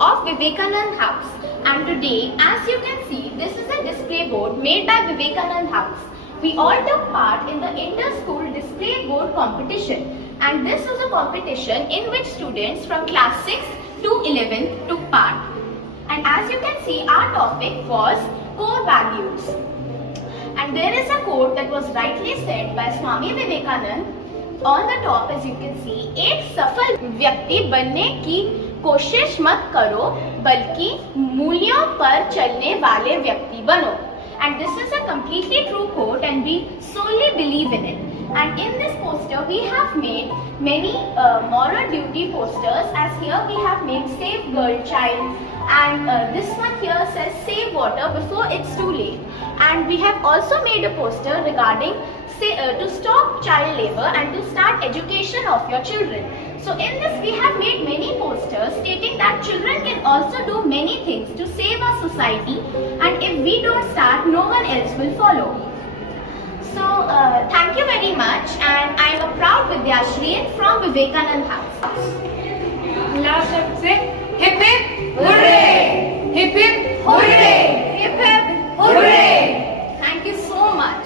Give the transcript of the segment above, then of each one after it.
of Vivekanand House. And today, as you can see, this is a display board made by Vivekanand House. We all took part in the inter-school display board competition, and this was a competition in which students from class 6 to 11th took part. And as you can see, our topic was core values. And there is a quote that was rightly said by Swami Vivekanand. On the top, as you can see, एक सफल व्यक्ति बनने की कोशिश मत करो, बल्कि मूल्यों पर चलने वाले व्यक्ति बनो. And this is a completely true quote, and we solely believe in it. And in this poster, we have made many moral duty posters. As here, we have made Save Girl Child, and this one here says Save Water Before It's Too Late. And we have also made a poster regarding to stop child labor and to start education of your children. So in this we have made many posters stating that children can also do many things to save our society, and if we don't start, no one else will follow. So thank you very much, and I am a proud Vidyashri from Vivekanand House. Last I would say hip hip hooray! Hip hip hooray! Hip hip hooray! Thank you so much.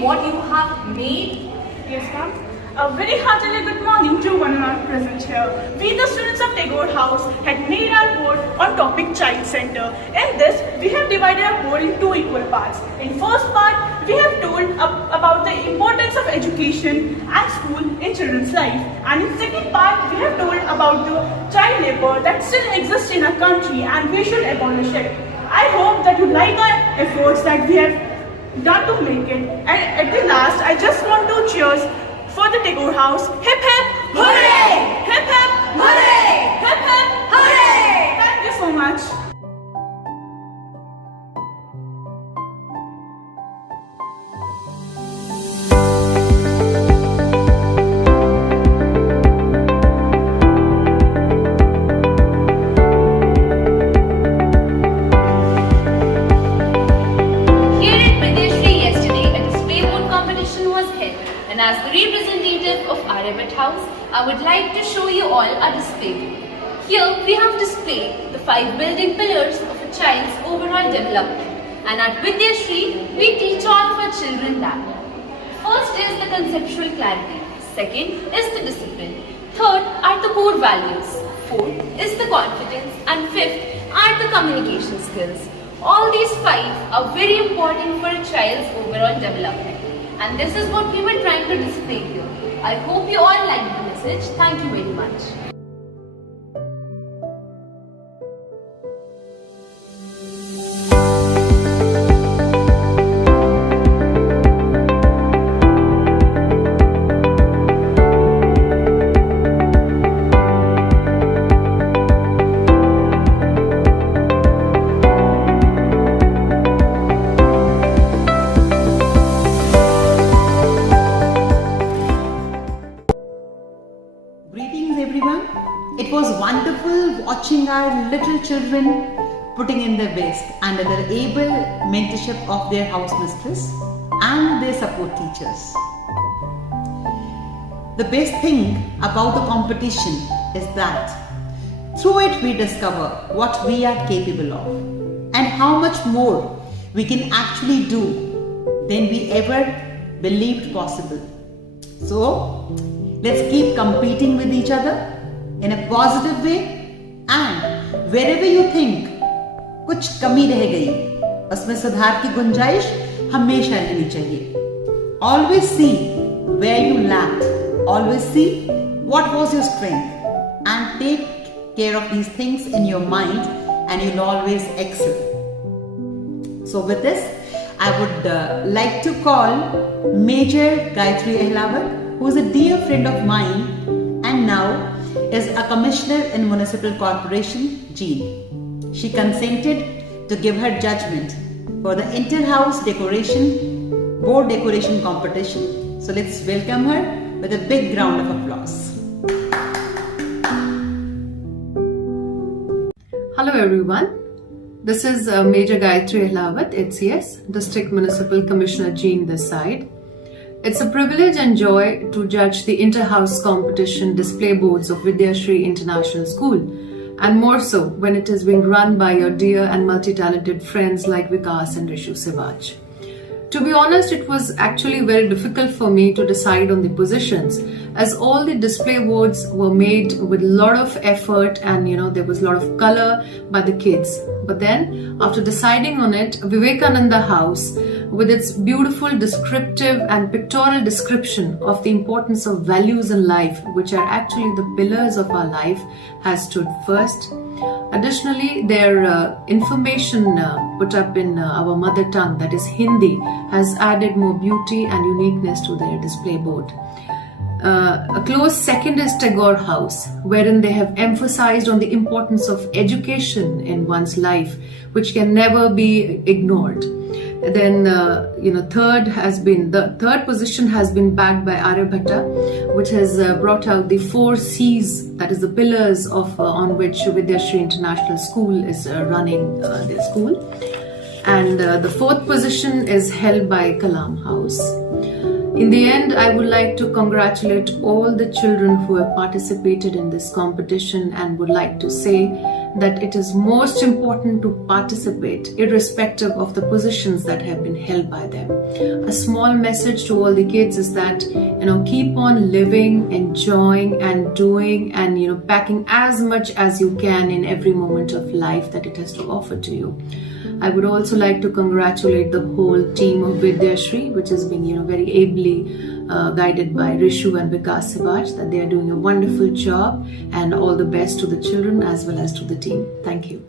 What you have made? Yes, ma'am. A very heartily good morning to one and all present here. We, the students of Tagore House, had made our board on topic Child Center. In this, we have divided our board in two equal parts. In first part, we have told about the importance of education and school in children's life. And in second part, we have told about the child labor that still exists in our country and we should abolish it. I hope that you like our efforts that we have done to make it. And at the last, I just want to cheers for the Tagore House. Hip hip hooray! Hip hip hooray! Hip hip hooray! Thank you so much. And as the representative of Aryabhat House, I would like to show you all a display board. Here we have displayed the 5 building pillars of a child's overall development. And at Vidyashri, we teach all of our children that. First is the conceptual clarity. Second is the discipline. Third are the core values. Fourth is the confidence. And fifth are the communication skills. All these 5 are very important for a child's overall development. And this is what we were trying to display here. I hope you all liked the message. Thank you very much. Greetings everyone. It was wonderful watching our little children putting in their best under the able mentorship of their house mistress and their support teachers. The best thing about the competition is that through it we discover what we are capable of and how much more we can actually do than we ever believed possible. So, let's keep competing with each other in a positive way, and wherever you think कुछ कमी रह गई, उसमें सुधार की गुंजाइश हमेशा रहनी चाहिए. Always see where you lacked. Always see what was your strength, and take care of these things in your mind, and you'll always excel. So with this, I would like to call Major Gayatri Ahlawat, who is a dear friend of mine and now is a commissioner in Municipal Corporation, Jean. She consented to give her judgment for the inter-house board decoration competition. So let's welcome her with a big round of applause. Hello everyone. This is Major Gayatri Ahlawat, HCS, District Municipal Commissioner Jean this side. It's a privilege and joy to judge the inter-house competition display boards of Vidyashree International School, and more so when it is being run by your dear and multi-talented friends like Vikas and Rishu Sivaj. To be honest, it was actually very difficult for me to decide on the positions, as all the display boards were made with a lot of effort and there was a lot of color by the kids. But then after deciding on it, Vivekananda House, with its beautiful descriptive and pictorial description of the importance of values in life, which are actually the pillars of our life, has stood first. Additionally, their information put up in our mother tongue, that is Hindi, has added more beauty and uniqueness to their display board. A close second is Tagore House, wherein they have emphasized on the importance of education in one's life, which can never be ignored. Then, the third position has been backed by Aryabhatta, which has brought out the 4 C's, that is the pillars on which Vidyashree International School is running their school. And the 4th position is held by Kalam House. In the end, I would like to congratulate all the children who have participated in this competition, and would like to say that it is most important to participate irrespective of the positions that have been held by them. A small message to all the kids is that keep on living, enjoying and doing, and packing as much as you can in every moment of life that it has to offer to you. I would also like to congratulate the whole team of Vidyashree, which is being very ably guided by Rishu and Vikas Sivaj, that they are doing a wonderful job, and all the best to the children as well as to the team. Thank you.